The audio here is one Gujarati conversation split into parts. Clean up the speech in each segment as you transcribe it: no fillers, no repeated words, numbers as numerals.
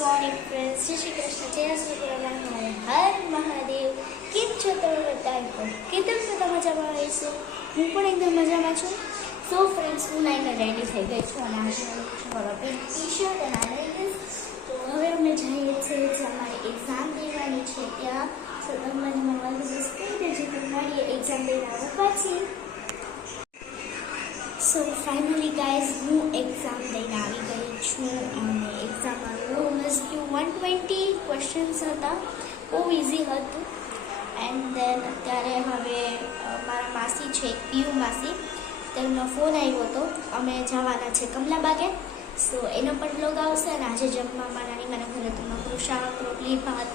મોર્નિંગ ફ્રેન્ડ્સ, જય શ્રી કૃષ્ણ, જય શ્રી કૃષ્ણ, હર મહાદેવ. કેમ છો તમે બધા? કીધું તો તમે મજામાં રહીશું. હું પણ એકદમ મજામાં છું. સો ફ્રેન્ડ્સ, હું નાઈને રેડી થઈ ગઈ છું અને આજે મારા પિંક ટી શર્ટ અને આઈલાઇનર. તો હવે અમે જઈએ છીએ જે અમારી એક્ઝામ દેવાની છે ત્યાં. તો તમને મને વિઝિટ કરી દેજો તો મળીએ એક્ઝામ દઈને આવું પછી. સો ફાઇનલી ગાઈઝ, હું એક્ઝામ દઈને આવી ગઈ છું અને એક્ઝામમાં MSQ 120 ક્વેશ્ચન્સ હતા. બહુ ઇઝી હતું. એન્ડ દેન અત્યારે હવે મારા માસી છે, પીયુ માસી, તેમનો ફોન આવ્યો હતો. અમે જવાના છે કમલાબાગે. સો એનો પણ બ્લોગ આવશે. અને આજે જમવામાં નાની મારા ઘરે તો મગનું શાક, રોટલી, ભાત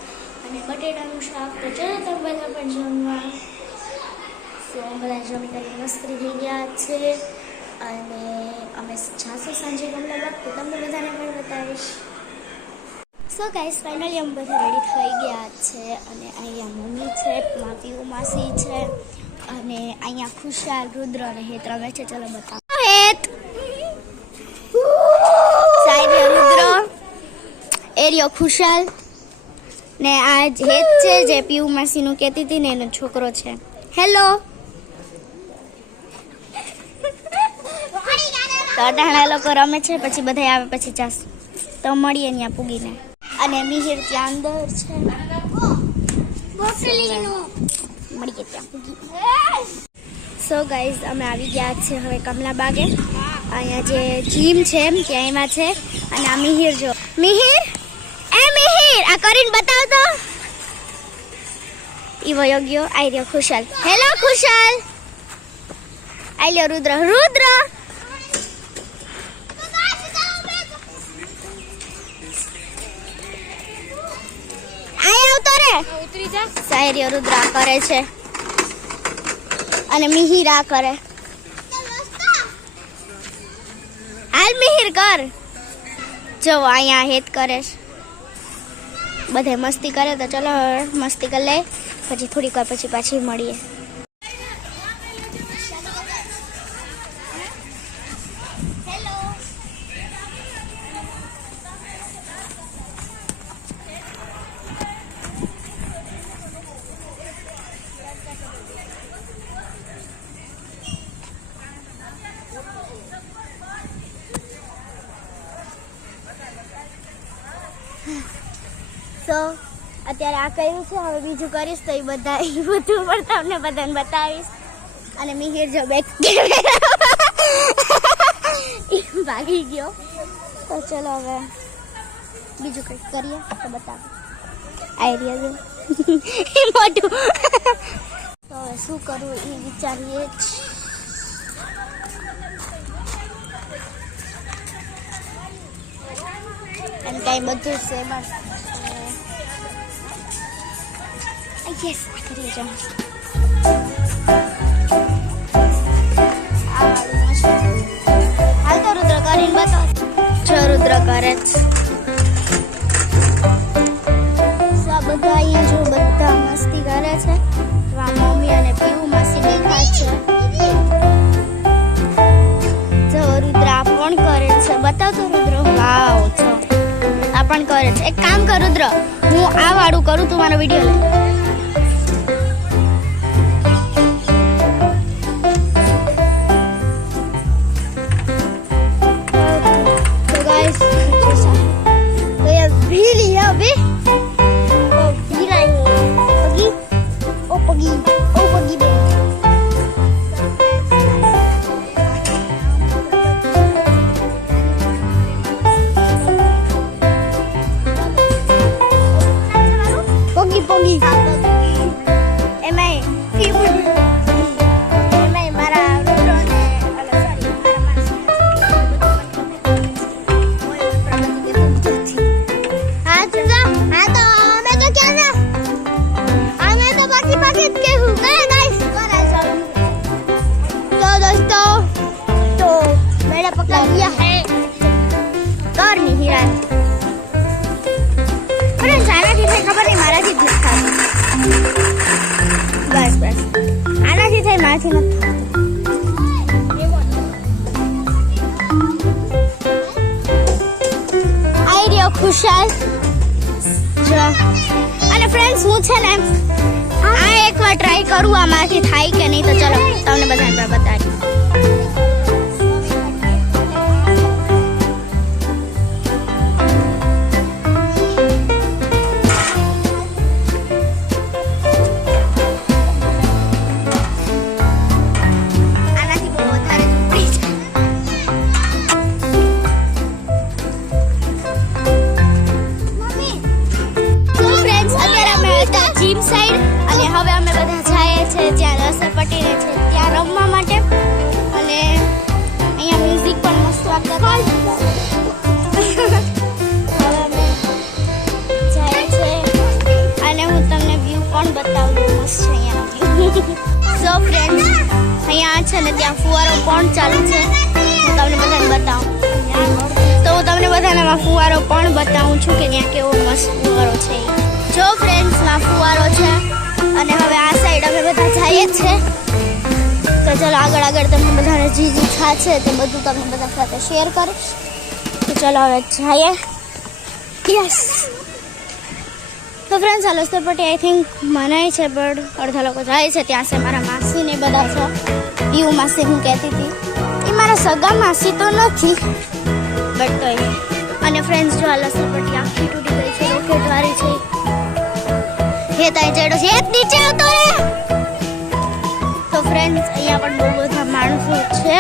અને બટેટાનું શાક. તો ચલો તમે બધા પણ જમવા. સો બધા જમી કરીને મસ્કરી થઈ ગયા છે અને અમે જાશું સાંજે કમલાબાગ. તો તમને બધાને પણ બતાવીશ. સો ગાઈસ, ફાઇનલી અમે બધા રેડી થઈ ગયા છે અને અહીંયા મમ્મી છે, પીયુ માસી છે અને અહીંયા ખુશાલ, રુદ્ર અને હેત રમે છે. ચલો બતાવો. હેત, સાઈડ રુદ્ર, એરિયો ખુશાલ ને આ હેત છે જે પીયુ માસીનું કહેતી હતી ને એનો છોકરો છે. હેલો. તો અટાણા લોકો રમે છે, પછી બધા આવે પછી જાશું. તો મળીએ ત્યાં પૂગીને. અને મિહિર ત્યાં અંદર છે. મળીએ ત્યાં પૂગી. સો ગાઈઝ, અમે આવી ગયા છે હવે કમલાબાગે. અહીંયા જે જીમ છે ત્યાં એમાં છે. અને આ મિહિર જો, મિહિર, એ મિહિર, આ કરીને બતાવ તો. ઈ વયો ગયો. આઈ રહ્યો ખુશાલ. હેલો ખુશાલ. આઈ લ્યો રુદ્ર. રુદ્ર, સાયરીઓ રુદ્ર આ કરે છે અને મિહિર આ કરે. હાલ મિહિર કર. જો અહીંયા હેત કરે છે. બધે મસ્તી કરે. તો ચલો મસ્તી કરી લે, પછી થોડીક વાર પછી પાછી મળીએ. તો અત્યારે આ કર્યું છે, હવે બીજું કરીશ તો એ બધું પણ તમને બધાને બતાવીશ. અને મિહિર જો બેક ભાગી ગયો. તો ચલો હવે બીજું કંઈક કરીએ તો બતાવો. આઈડિયા મોટું. તો હવે શું કરવું એ વિચારીએ જ. એમ કાંઈ બધું છે બસ. યસ, કરીએ જાઓ. હાલ તો રુદ્ર કરીને બતાવ. જો રુદ્ર કરે જ. બધા અહીંયા જો બધા મસ્તી કરે છે. મમ્મી અને પીયુ માસી બેઠા છે. જો રુદ્ર આ પણ કરે છે. બતાવ તો રુદ્ર. વાવ, જો આ પણ કરે છે. એક કામ કર રુદ્ર, હું આ વાળું કરું, તું મારો વિડીયો લે. બસ બસ આનાથી થાય, મારાથી નથી. આઈ હેલો ખુશાલ જો અને ફ્રેન્ડ્સ હું છે ને આ એકવાર ટ્રાય કરું આમાંથી થાય કે નહીં તો ચલો તમને બધાને બતાવી અહીંયા છે ને ત્યાં ફુવારો પણ ચાલુ છે હું તમને બધાને બતાવું તો હું તમને બધાને ફુવારો પણ બતાવું છું કે ત્યાં કેવો મસ્ત ફુવારો છે જો ફ્રેન્ડ્સ માં ફુવારો છે અને હવે આ સાઈડ અમે બધા જઈએ છે તો ચલો આગળ તમને બધાને જે ઈચ્છા છે તે બધું તમને બધા સાથે શેર કરીશ તો ચલો હવે જઈએ યસ તો ફ્રેન્ડ્સ આ લસરપટ્ટી આઈ થિંક મનાય છે પણ અડધા લોકો જાય છે ત્યાં છે મારા માસી ને બધા છે પીયુ માસી હું કહેતી હતી એ મારા સગા માસી તો નથી બટ તો અને ફ્રેન્ડ્સ જો આ લસરપટ્ટી આખી તૂટી ગઈ છે રોકેટ વાળી છે હે તાઈ ચડો છે એક નીચે આવતો રે તો ફ્રેન્ડ્સ અહીંયા પણ બહુ બધા માણસો છે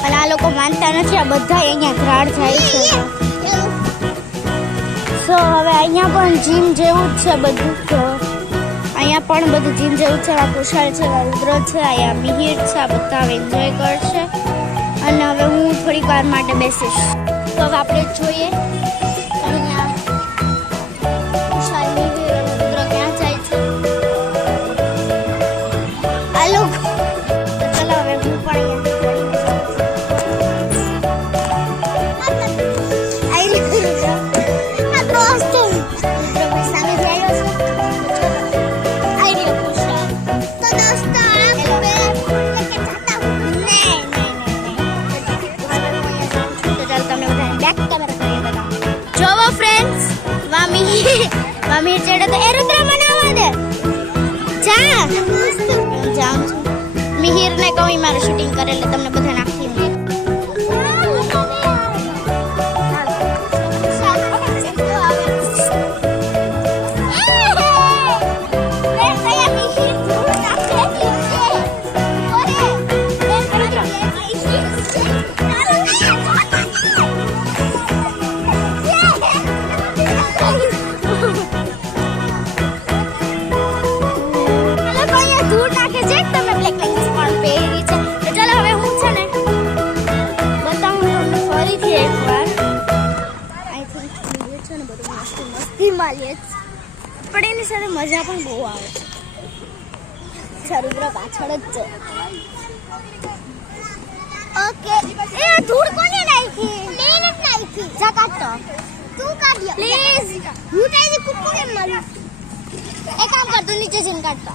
અને આ લોકો માનતા નથી આ બધા અહીંયા ધ્રાડ થાય છે તો હવે અહીંયા પણ જીમ જેવું જ છે બધું તો અહીંયા પણ બધું જીમ જેવું છે આ કુશાલ છે આ રુદ્ર છે અહીંયા મિહિર છે આ બધા હવે એન્જોય કરશે અને હવે હું થોડીક વાર માટે બેસીશ તો હવે આપણે જોઈએ અહીંયા કુશાલ મિહિર અને રુદ્ર ક્યાં જાય છે આ લોકો તો ચલો હવે હું પણ મમ્મી ચડે તો એ રુદ્ર બનાવવા દે જા જાઉં છું મિહિર ને કહું મારું શૂટિંગ કરે એટલે તમને બધા નાખી પણ એની સાથે મજા પણ બહુ આવે છે રુદ્ર પાછળ જ છે ઓકે એ ધૂળ કોને નાખી મેં નથી નાખી જા કાઢતો તું કાઢ્યો પ્લીઝ હું તારી કુકુ કેમ મારું એક કામ કર તું નીચે જઈને કાઢતો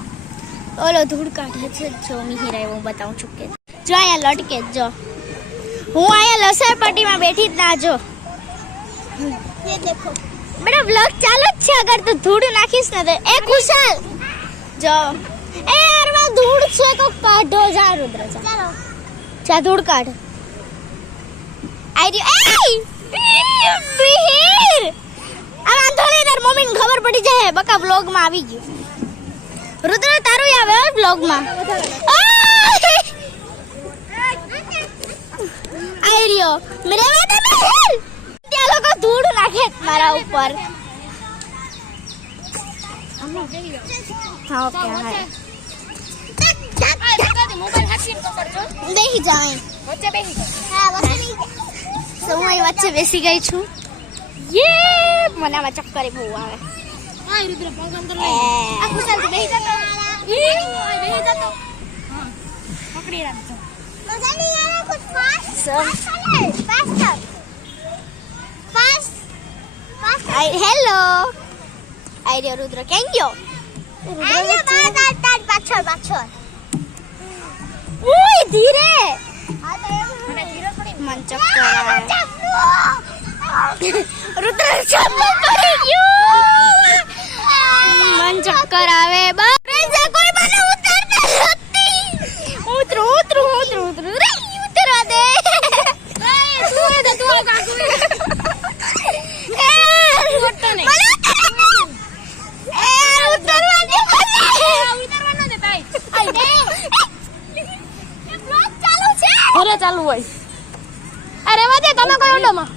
ઓલો ધૂળ કાઢે છે જો મિહિર આવ્યો હું બતાવું છું કે જો અહીંયા લટકે જો હું અહીંયા લસરપટ્ટીમાં બેઠી જ ના જો ये देखो बेटा व्लॉग चालू જ છે અગર તું ધૂળ નાખીશ ને તો એ કુશાલ જો એ યાર માં ધૂળ છે તો કાઢો જા રુદ્ર ચાલો ચા ધૂળ કાઢ આઈ એ મિહિર આ વાંધો નહીં તાર મમ્મીને ખબર પડી જાય બકા વ્લોગ માં આવી ગયું રુદ્ર તારું આવે વ્લોગ માં આઈ રહ્યો મેરે વાતે મિહિર ત્યાં લોકો ધૂળ નાખે મારા ઉપર હા ઓકે હા મોબાઈલ હાથથી પકડજો બેહી જાય વચ્ચે બેહી હા વચ્ચે બેસી ગઈ છું યે મને આમાં ચક્કર બહુ આવે હા રુદ્ર પગમ તો લઈ આ કુશાલ બેહી જતો બેહી જતો હા પકડી રાખજો મજા નહીં આવે કુછ ફાસ્ટ હેલો આઈ રહ્યો રુદ્ર કેમ ગયો પાછળ ઓય ધીરે મને ધીરે થોડી મન ચક્કર આવે રુદ્ર ચપ્પલ પડી ગયું. મન ચક્કર આવે બસ. કોઈ મને ઉતારતા નથી. ઉતરો રે ઉતરા દે. તું કાકુ ઉતરતો નહીં. ઉતરવા દે. ઉતરવાનો દે ભાઈ. આઈ દે. એ બ્લોગ ચાલુ છે. ઘરે ચાલુ હોય. અરે વાજે તમે કોઈ ઓલોમાં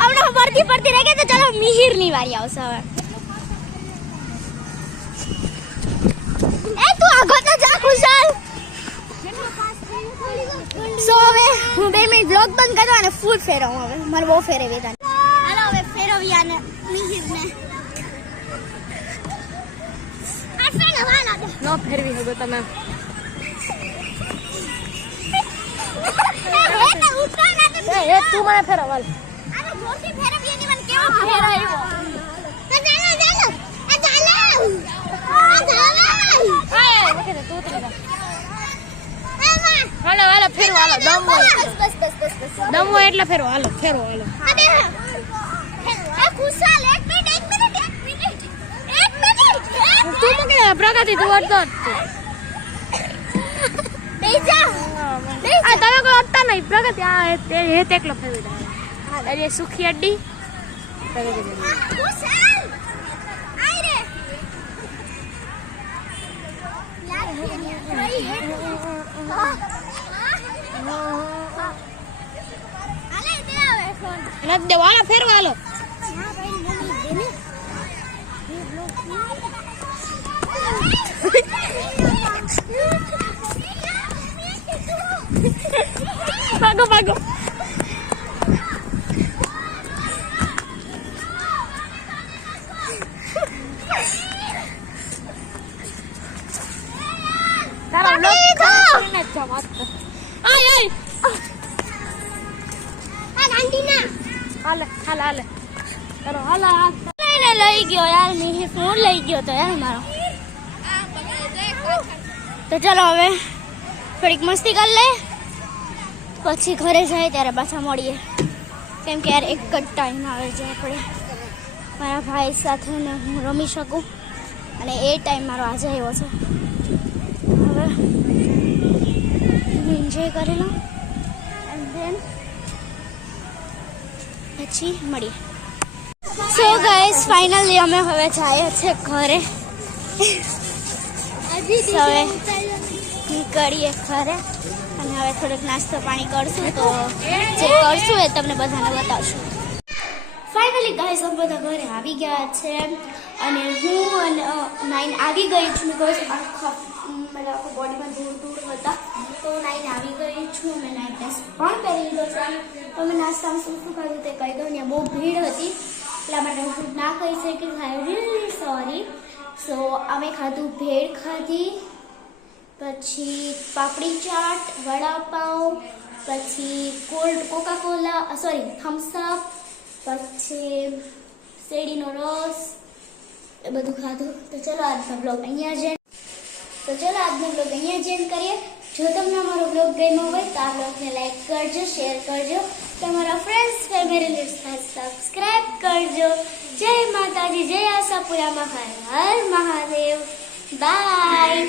હમણાં પડતી રહે તો ચાલો મિહિર ની વારી આવશે હવે. એ તું આગો તો જા ખુશાલ. સો હવે હું 2 મિનિટ બ્લોગ બંધ કરવા અને ફૂલ ફેરવું. હવે મારે બહુ ફેરવી હતા. હાલો હવે ફેરવી આને મિહિર ને. નો ફેરવી શકો તમે. તું મને ફેરવાલ. હાલો ફેરવો હાલો. દમ હોય એટલે ફેરવો હાલો. ફેરવો હાલો. તું મૂકે પ્રગતિ તું અડતો તમે કોઈ અડતા નહીં. પ્રગતિ આ હેત એકલો ફેરવી દે. અરે સુખી અડ્ડી નથી દેવો. હાલો ફેરવો હાલો. ભાગો તારા લોક ને જમાત આય આ ગાંડીના હાલે કરો હાલા લઈ ગયો યાર. મેં ફોન લઈ ગયો તો યાર મારો. તો ચાલો હવે થોડીક મસ્તી કરી લે પછી ઘરે જાય ત્યારે પાછા મળીએ. કેમ કે યાર એક જ ટાઈમ આવે છે આપણે મારા ભાઈ સાથે ને હું રમી શકું અને એ ટાઈમ મારો આજે આવ્યો છે. હવે હું એન્જોય કરી લઉં એન્ડ ધેન પછી મળીએ. સો ગાઈસ ફાઇનલી અમે હવે જઈએ છીએ ઘરે. હવે નીકળીએ ઘરે અને હવે થોડોક નાસ્તો પાણી કરશું. તો જે કરશું એ તમને બધાને બતાવશું. ફાઇનલી ગાઈસ અમે બધા ઘરે આવી ગયા છે અને હું અને નાઈન આવી ગઈ છું. બિકોઝ આખું બોડીમાં ધૂળ હતા તો નાઈન આવી ગઈ છું. મેં નાઈટ ડ્રેસ પણ પહેરી લીધો છે. તમે નાસ્તામાં શું ખાધું તે કહી દો. ત્યાં બહુ ભીડ હતી એટલા માટે હું ના કહી શકી. I really sorry. સો અમે ખાધું ભેળ ખાધી, પછી પાપડી ચાટ, વડાપાઉં, પછી કોલ્ડ કોકાકોલા થમ્સઅપ, પછી શેરડીનો રસ એ બધું ખાધું. તો ચલો આજનો બ્લોગ અહીંયા જેન કરીએ. જો તમને અમારો બ્લોગ ગમ્યો હોય તો આ બ્લોગને લાઈક કરજો, શેર કરજો, તમારા ફ્રેન્ડ્સ ફેમિલી સબસ્ક્રાઈબ કરજો. જય માતાજી, જય આશાપુરા, હર હર મહાદેવ. બાય.